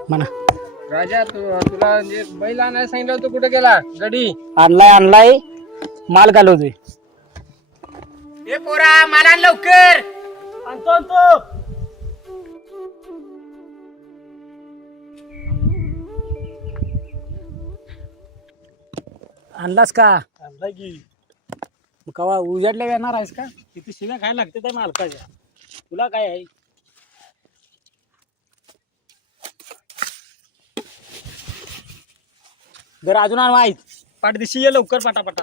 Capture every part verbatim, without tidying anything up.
म्हणा. राजा तू तुला म्हणजे बैल आणायला सांगितलं होतं, कुठे गेला गडी? आणलाय आणलाय माल घालवतोय. ए पोरा माल आण लवकर. आणतो आणतो. आणलास का? आणलाय की. मग कवा उजाडल्या येणार आहेस का? किती शिव्या खायला लागते त्या मालकाच्या. तुला काय आहे? जर अजून आण माहीत पाठदिशी ये लवकर पटापटा.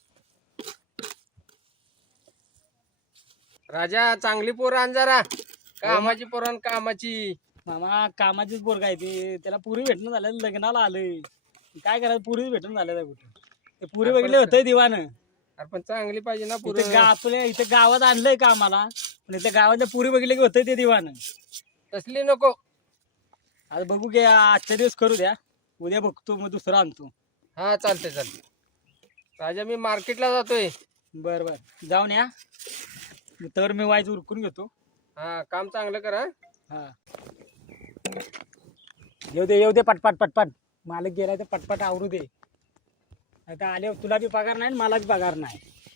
राजा चांगली पोरं आण जरा, कामाची पोरं कामाची. मामा कामाचीच पोरगा आहे ती, त्याला पुरी भेटणं झालं, लग्नाला आलंय. काय करायचं, पुरी भेटून झालं कुठे. ते पुरी बघितले होते दिवानं. अरे पण चांगली पाहिजे ना इथे पोरं. गा आपल्या इथे गावात आणलंय का आम्हाला, पण इथे गावातल्या पुरी बघितले की होते ते दिवानं. तसली नको. आता बघू घे, आजच्या दिवस करू द्या, उद्या बघतो मग दुसरा आणतो. हा चालते चालते. राजा मी मार्केटला जातोय. बर बर जाऊन या, तर मी वाईज उरकून घेतो. हा काम चांगलं करा. हा येऊ दे येऊ दे पटपट पटपट. मालक गेलाय तर पटपट आवरू दे. आता आले तुला बी पगार नाही मला बी पगार नाही.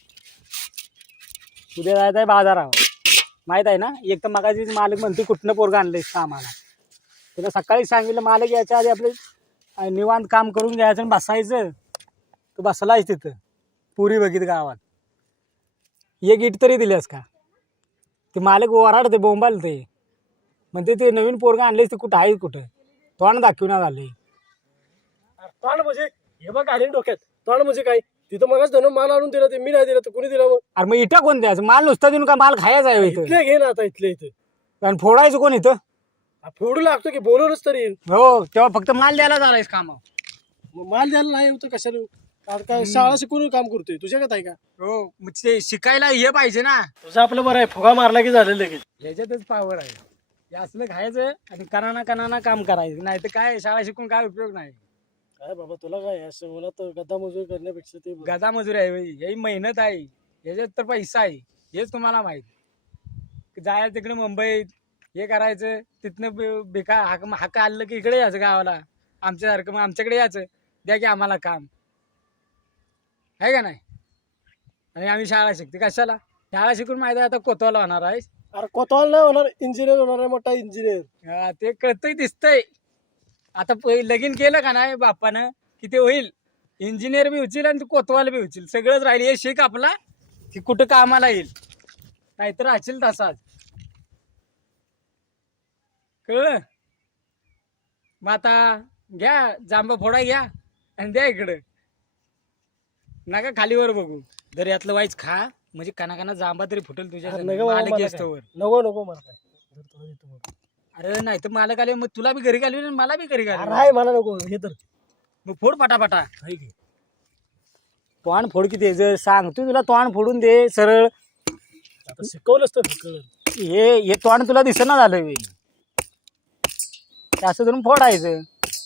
उद्या जायचं आहे बाजारावर, माहित आहे ना. एक तर मगाशी मालक म्हणते कुठनं पोरगा आणलंय आम्हाला. त्याला सकाळी सांगितलं मालक याच्या आधी आपले निवांत काम करून घ्यायचं आणि बसायचं. तू बसलायच तिथं पुरी बघित गावात. एक इट तरी दिल्यास का? ते मालक ओराडते बोंबालते, म्हणते ते नवीन पोरगा आणलेस ते कुठं आहे, कुठं तोंड दाखवण्यात आले. तोंड म्हणजे हे बघ आले डोक्यात. तोंड म्हणजे काय? तिथं मगच धन माल आणून दिला, ते मी नाही दिला तर कोणी दिला मग? अरे मग इटा कोण द्यायचं? माल नुसता देऊन का माल खायचा आहे इथं? इथले घे ना आता, इथले इथे. आणि फोडायचं कोण इथं? हा, फोडू लागतो की बोलवलंच तरी. हो तेव्हा फक्त माल द्यायला झालायस काम. मग माल द्यायला नाही होतं कशाला? आता काय शाळा शिकून काम करतोय तुझ्याकडे आहे का? हो मग ते शिकायला हे पाहिजे ना. तुझं आपलं बरं आहे, फुगा मारला की झालं लगेच. ह्याच्यातच पावर आहे. हे असलं खायचं आणि कणाना कणाना काम करायचं, नाही तर काय शाळा शिकून काय उपयोग नाही. काय बाबा तुला काय असं उन्हात गद्दा मजूर करण्यापेक्षा ते बरं. गदा मजुरी आहे बाई, ही मेहनत आहे, ह्याच्यात तर पैसा आहे. हेच तुम्हाला माहित. जायचं तिकडे मुंबईत हे करायचं, तिथनं बे- बेका हाक हाक आलं की इकडे यायचं गावाला आमच्यासारखं. मग आमच्याकडे यायचं, द्या की आम्हाला काम, आहे का नाही. आणि आम्ही शाळा शिकते कशाला? शाळा शिकून माहिती आहे आता कोतवाल होणार आहे. अरे कोतवाल नाही होणार, इंजिनियर होणार आहे, मोठा इंजिनियर. हा, ते कळतंय दिसतंय. आता प- लगीन केलं का नाही बापानं की ते होईल इंजिनियर बी होतील आणि कोतवाल बी होतील, सगळंच राहील. हे शिक आपला की कुठं कामाला येईल, नाहीतर असेल तसाच. कळलं? मग आता घ्या जांबा फोडा घ्या आणि द्या इकडं, नका खालीवर बघू. जर यातलं वाईच खा म्हणजे काना काना जांबा तरी फुटेल तुझ्या. अरे नका बाबा, मालक मला असतोवर. काय. नको नको मला काय. जर तुला देतो मग. अरे नाही तर मालक आले मग तुला बी घरी घालवी आणि मला बी घरी अरे घालवी. आहे मला नको हे तर. मग फोड पटापटा. आहे की. तोंड फोड किती आहे? जर सांगतो तुला तोंड फोडून दे सरळ. आता शिकवलंच तर कळलं. हे हे तोंड तुला दिसेना झालं बे. असं धरून फोडायचं.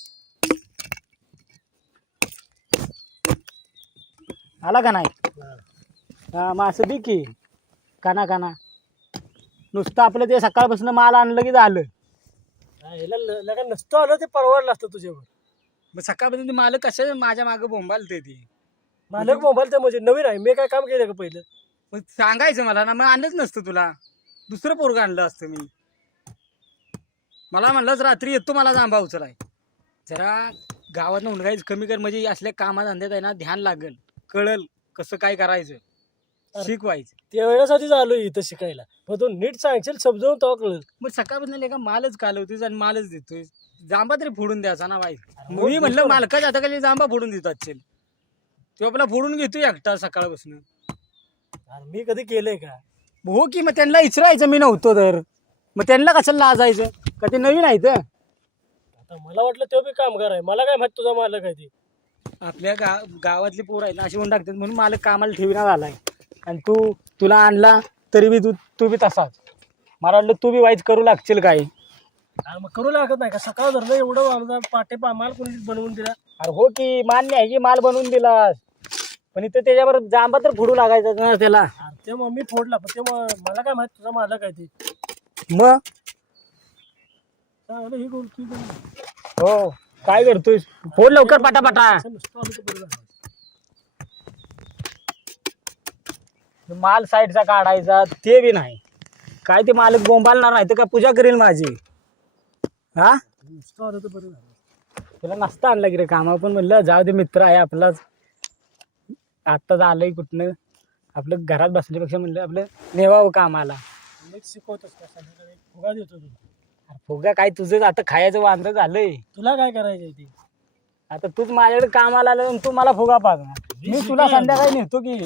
आला का नाही? हा मग असं दे की काना काना. नुसतं आपलं ते सकाळपासून माल आणलं की झालं. हा, ह्याला ल- लगा नसतं आलं ते परवडलं असतं तुझ्यावर. मग सकाळपासून ते मालक कशा माझ्या मागं बोंबालते ती. मालक मोबाईल तर म्हणजे नवीन आहे, मी काय काम केलं का पहिलं? मग सांगायचं मला ना, मग आणलंच नसतं तुला. दुसरं पोरगं आणलं असतं मी. मला म्हणलंच रात्री येतो मला जांभा उचलाय. जरा गावातनं उंडगायचं कमी कर, म्हणजे असल्या कामा धंद्यात आहे ना ध्यान लागल, कळल कसं काय करायचं, शिकवायचं. त्या वेळेसाठीच आलो इथं शिकायला. मग तू नीट सांगशील समजावून तेव्हा कळेल. मग सकाळपासून का मालच कालवतोय आणि मालच देतोय. जांबा तरी फोडून द्यायचा ना बाई. अरे मग हो, मी म्हणलं देतो ना. मालकाच्या हाताखाली जांबा फोडून देतो असेल, तो आपला फोडून घेतोय एकटा सकाळपासून. अरे मी कधी केलंय का? हो की मग त्यांना इचरायचं मी नव्हतो तर. मग त्यांना कशाला लाजायचं का? ते नवीन आहे तर. आता मला वाटलं तो बी कामगार आहे, मला काय माहित तुझा मालक आहे ते. आपल्या गा गावातली पोरं आहेत ना अशी होऊन टाकतात, म्हणून मालक कामाला ठेवीना झालाय. आणि तू तुला आणला तरी बी तू तू बी तसाच. मला वाटलं तू बी वाईट करू लागशील काय. अरे मग करू लागत नाही का? सकाळ धरलं एवढं आमचा पाटे पा माल कोणी बनवून दिला. अरे हो की मान्य आहे की माल बनवून दिला, पण इथं त्याच्यावर जांबा तर फोडू लागायचा ना त्याला. अरे ते मग मी फोडला, पण ते मग मला काय माहित तुझा मालक आहे ते. मग चांगलं हे करू की हो काय करतोय फोन लवकर पटापटा. नुसतं आलं तर बरं झालं. माल साईडचा काढायचा ते बी नाही. काय ते मालक बोंबालणार नाही तर का पूजा करेल माझी. हा नुसतं आलं तर बरं झालं. तुला नसता आणला की रे कामा पण म्हणलं जाऊ दे मित्र आहे आपलाच. आत्ताच आलंय कुठनं आपलं घरात बसल्यापेक्षा म्हणलं आपलं नेवावं कामाला. मीच शिकवतोस का संध्याकाळी फुगा देतो तुला. अरे फुगा काय तुझं आता खायचं वांद्र झालंय. तुला काय करायचंय ते आता तूच माझ्याकडे कामाला आलं आणि तू मला फुगा पाजणार. मी तुला संध्याकाळी नेतो की.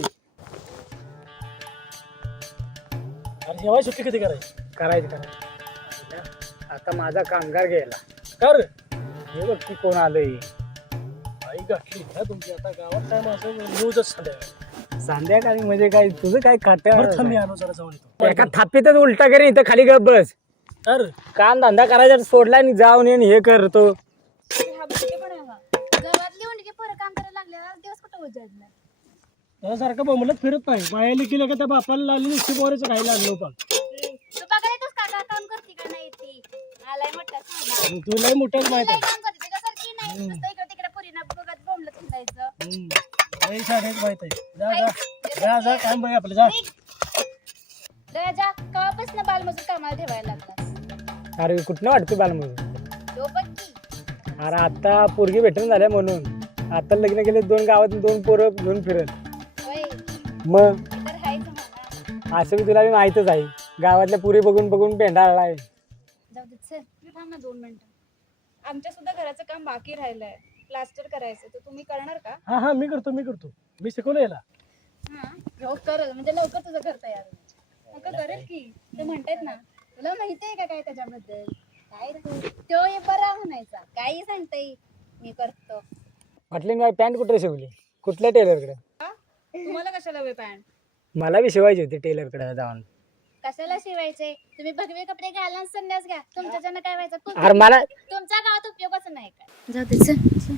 अरे जेव्हा सुट्टी कधी करायची करायचं करायचं आता माझा कामगार गेला. कर हे बघ की कोण आलंय. आई गाठली ना तुमची आता गावात काय माझं न्यूजच संध्याकाळी. संध्याकाळी म्हणजे काय तुझं काय बरं थांब मी खात्या आलो जरा जाऊन येतो. एका थापीतच उलटा करेन इथं खाली गप बस. कर काम धंदा करायचा सोडला आणि जाऊन येऊन हे करतो. हा बुके पण आहे हा. गावातली उंडकी पोरं काम करायला लागल्यावर दिवस कुठं उजाडणार. त्यासारखं बोंबलत फिरत नाही मायाली केलं का त्या बापाला लागली नुसती पोराचं खायला आणलो पण तू बघायला येतोस का का काम करते का नाही ती आलाय मोठा सांगा. तुलाही मोठ्याच माहित लय आहे. काम करते त्याच्यासारखी नाही नुसतं इकडे तिकडे पोरीना बघत बोंबलत फिरायचं. हम्म. लई शाळेत माहित आहे. जा जा जा जा काम बघ आपलं जा. राजा कवापासून बालमजूर कामाला ठेवायला लागलास. अरे कुठनं वाटतं बालमजूर. तो बघ की अरे आता पोरगी भेटून झाल्या म्हणून आता लग्न केले दोन गावात दोन पोरं घेऊन फिरत. होय मग तर हायच म्हणा. असं बी तुला बी माहितच आहे गावातल्या पुरी बघून बघून पेंडाळलाय. जाऊ दे चल मी थांब ना दोन मिनिटं. आमच्या सुद्धा घराचं काम बाकी राहिलंय प्लास्टर करायचं तर तुम्ही करणार का. हा हा मी करतो मी करतो मी शिकवलं याला. हा हो करल म्हणजे लवकर तुझं घर तयार होईल. नका करेल की ते म्हणतात ना तुला माहिती आहे का काय त्याच्याबद्दल काय रे? तो ये बरा म्हणायचा काही सांगताय मी करतो. म्हटलं मी पॅन्ट कुठे शिवली कुठल्या टेलरकडे. तुम्हाला कशाला वे पॅन्ट मला बी शिवायची होती टेलरकडे जाऊन. कशाला शिवायचे तुम्ही भगवे कपडे घाला आणि संन्यास घ्या तुमच्या जण काय व्हायचं तुम- अरे मला तुमच्या गावात उपयोगाचं नाही काय. जाऊ दे चल.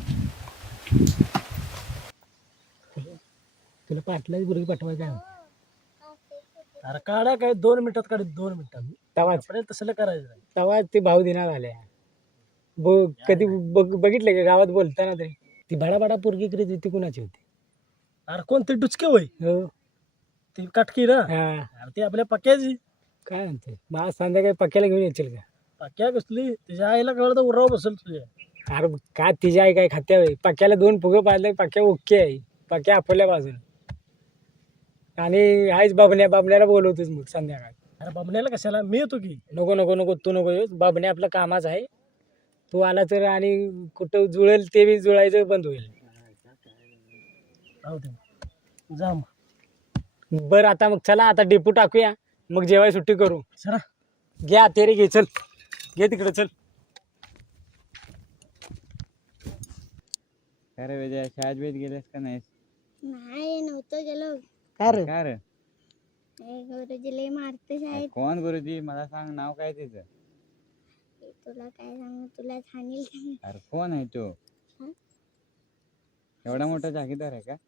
तुला पाटलाची बुरगी पाठवायचं अरे काढा काय दोन मिनिटात काढ दोन मिनिटात तवाच आपल्याला तसलं करायचं नाही. तवा ते भाऊ दिना झाल्या. बघ कधी बघ बघितलं का गावात बोलताना तरी ती भाडाभाडा पोरगी करीत होती कुणाची होती. अरे कोणते डुचके होय हो ती काटकी ना. हा अरे ती आपल्या पक्याची काय म्हणते मला संध्याकाळी पक्याला घेऊन येशील का. पक्या कसली तिच्या आईला कळलं तर उराव बसल तुझ्या. अरे काय तिच्या आई काय खात्या होय पक्याला दोन फुगं पाजले पक्या ओके आहे पक्या आपल्या बाजून आणि आईच बाबण्या बाबण्याला बोलवतोच मग संध्याकाळी. अरे बाबण्याला कशाला मी येतो की. नको नको नको तू नको येऊस बाबण्या आपलं कामाच आहे. तू आला तर आणि कुठं जुळेल ते बी जुळायचं बंद होईल. राहू दे जा मग. बरं आता मग चला आता डेपू टाकूया मग जेवाय सुट्टी करू. सरा घ्या तेरे घे चल घे तिकडे चल. अरे विजय शाळेत बीत गेलेस का नाहीस. नाही नव्हतं गेलो. का रे का रे गुरुजी लय मारते शाळेत. कोण गुरुजी मला सांग नाव काय तिचं. तुला काय सांगू तुला सांगेल. अरे कोण आहे तो एवढा मोठा जागीरदार आहे का.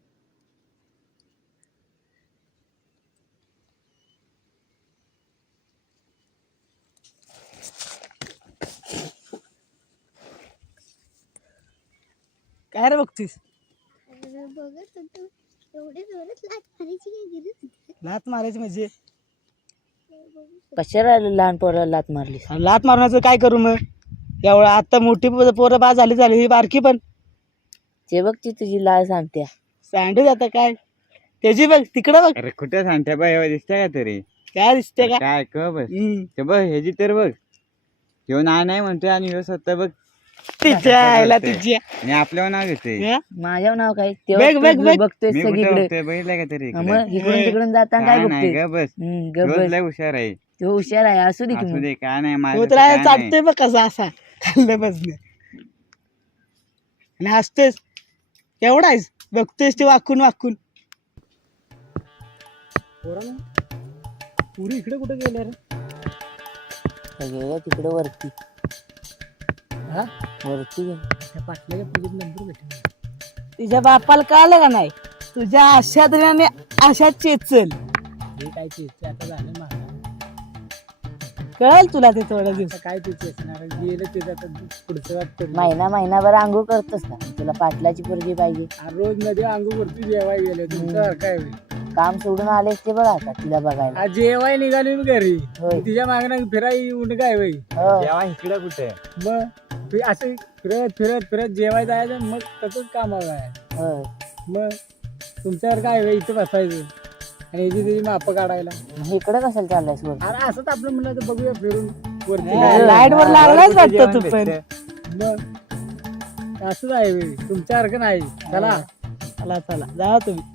काय रे बघतीस. बघत होतो एवढी जोरात लाट मारायची काय गरज होती. लात मारायची म्हणजे कशाला लहान पोराला लात मारली. लात मारण्याचं काय करू मग एवढं आता मोठी पोरं बा झाली झाली ही बारकी पण ते बघ ती तुझी लाळ सांगत्या. सांडू आता काय त्याची बघ तिकडं बघ अरे कुठे सांगते बा हे दिसतंय का तरी. काय दिसते का. काय क बस हम्म. ते बघ ह्याची तर बघ ह्यो नाही नाही म्हणतोय आणि ह्यो स्वतः बघ तिच्या आईला तिची आणि आपल्यावर नाव घेतोय. हं? माझ्या नाव काय बघ, बघ, बघ. बघतोय मी कुठे सगळीकडे. बघतोय बघितलंय का तरी हा इकडे? मग इकडून तिकडून जाताना काय काय नाही बघतोय. ग बस हम्म, गप्प रोज बस. लय हुशार आहे. तो हुशार आहे असू दे की असू मग. दे काय नाही तो माझं तुला काय नाही. चाटतोय बघ कसा असा खाल्लं बसलं आणि हसतोयस एवढा आहेस बघतोयस ते वाकून वाकून. पुरी इकडे कुठे गेले रे. गेल्या तिकडे वरती हा वरती गेली. त्या पाटल्याच्या पूजेत नंबर भेटला. तिच्या बापाला कळलं का नाही तुझ्या अशा तऱ्हेने अशा चेचल. हे काय ते आता झालं माझा कळेल तुला ते थोड्या दिवस. आता काय तिथे असणार गेलं ते आता पुढचं वाटतं महिना महिनाभर आंघोळ करतोस का? तुला पाटलाची पोरगी पाहिजे. रोज नदी अंगू वरती जेवाय गेले तुमचं काय होईल काम सोडून आलेस ते बघ आता तिला बघायला. आज जेवाय निघाली मी घरी होय. तिच्या मागणं फिराय येऊन काय होईल हो. जेव्हा इकडे कुठे मग फि- असं फिरत फिरत फिरत जेवाय जायचं मग तसंच काम आहे होय. मग तुमच्यावर काय होईल इथं बसायचं आणि याची त्याची माप काढायला. मग इकडे कशाला चाललायस वर? अरे असंच आपलं म्हणलं तर बघूया फिरून वरती काय लाईट वर लागलाच वाटतं तू पण. मग असंच आहे होय. तुमच्यासारखं नाही चला चला चला जा तुम्ही.